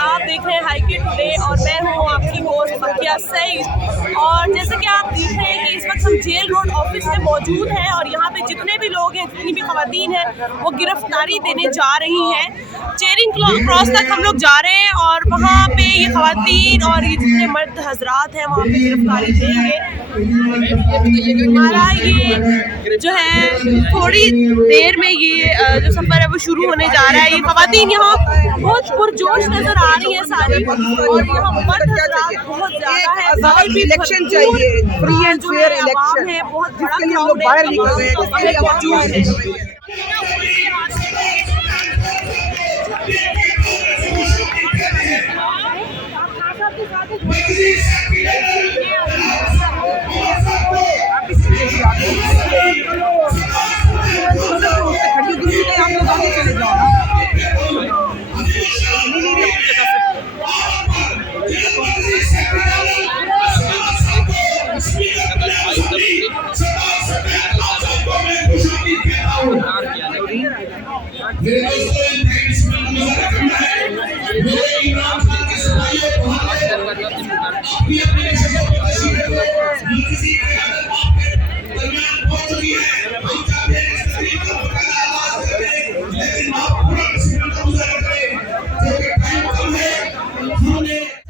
आप देख रहे हैं IkToday और मैं हूँ आपकी होस्ट सईद। और जैसे कि आप देख रहे हैं कि इस वक्त हम जेल रोड ऑफिस में मौजूद हैं और यहाँ पे जितने भी लोग हैं, जितनी भी खवातीन हैं, वो गिरफ्तारी देने जा रही हैं। चेयरिंग क्रॉस तक हम लोग जा रहे हैं और वहाँ पे ये खवातीन और ये जितने मर्द हजरात हैं वहाँ पे गिरफ्तारी देंगे। हमारा ये जो है थोड़ी देर में ये जो सफ़र है वो शुरू होने जा रहा है। ये खवातीन यहाँ बहुत पुरजोश नजर आ रही है सारी, और यहाँ मर्द हजरात बहुत ज्यादा है। बाहर भी इलेक्शन चाहिए, फ्री एंड फेयर इलेक्शन है, बहुत बड़ा जिसके लिए हम लोग बाहर निकल रहे हैं।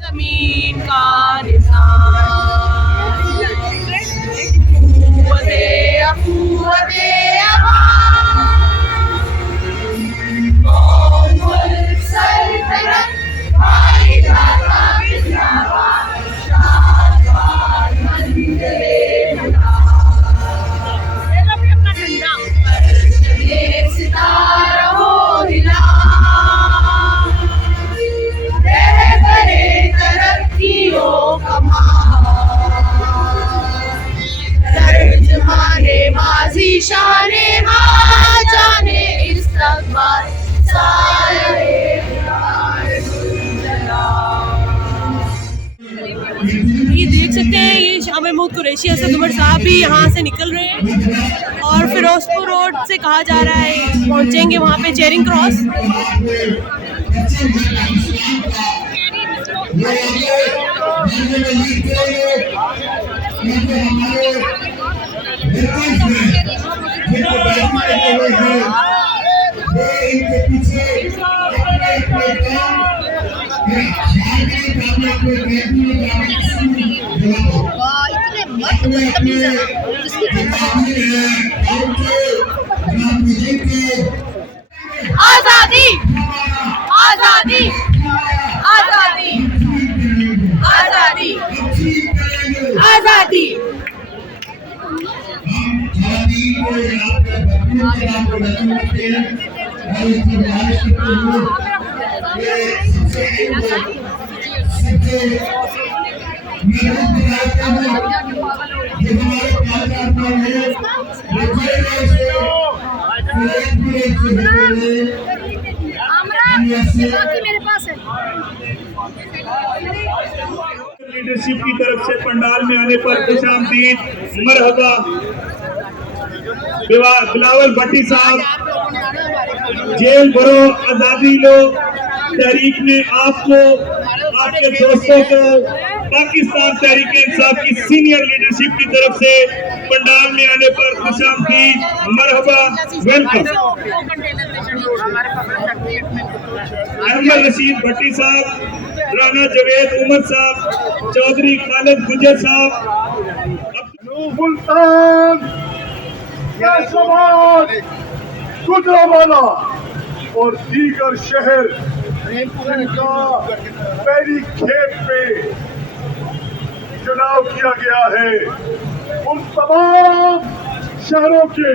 जमीन का निशान ये देख सकते हैं, ये महमूद कुरैशी साहब भी यहाँ से निकल रहे हैं और फिरोजपुर रोड से कहा जा रहा है पहुँचेंगे वहाँ पे चेयरिंग क्रॉस। आजादी आजादी आजादी आजादी आजादी। मेरे पास है लीडरशिप की तरफ से पंडाल में आने पर खुशामदीद, मरहबा। बिलावल भट्टी साहब, जेल भरो आजादी लो तहरीक ने आपको, आपके दोस्तों को पाकिस्तान तहरीक इंसाफ की सीनियर लीडरशिप की तरफ से पंडाल में आने पर खुशामदीद, मरहबा, वेलकम। अहमद रशीद भट्टी साहब, राना जवेद उमर साहब, चौधरी खालिद गुजर साहब, मुल्तान, गुजरांवाला और दीगर शहर जिनका पहली खेप में चुनाव किया गया है, उन तमाम शहरों के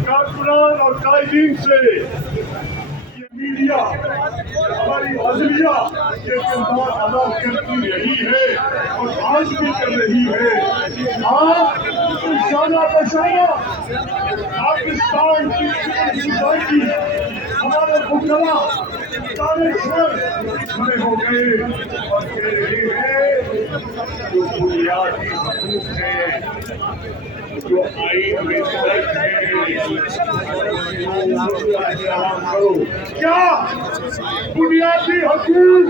कारकुनान और कायदीन से ये मीडिया हमारी अज़लिया के किरदार अदा करती रही है और आज भी कर रही है। आप शाना बशाना पाकिस्तान की सोसाइटी, हमारे बुकला तानेश्वर खड़े हो गए और कह रहे हैं जो बुनियादी हकूक़ है जो आइन में दर्ज है क्या बुनियादी हकूक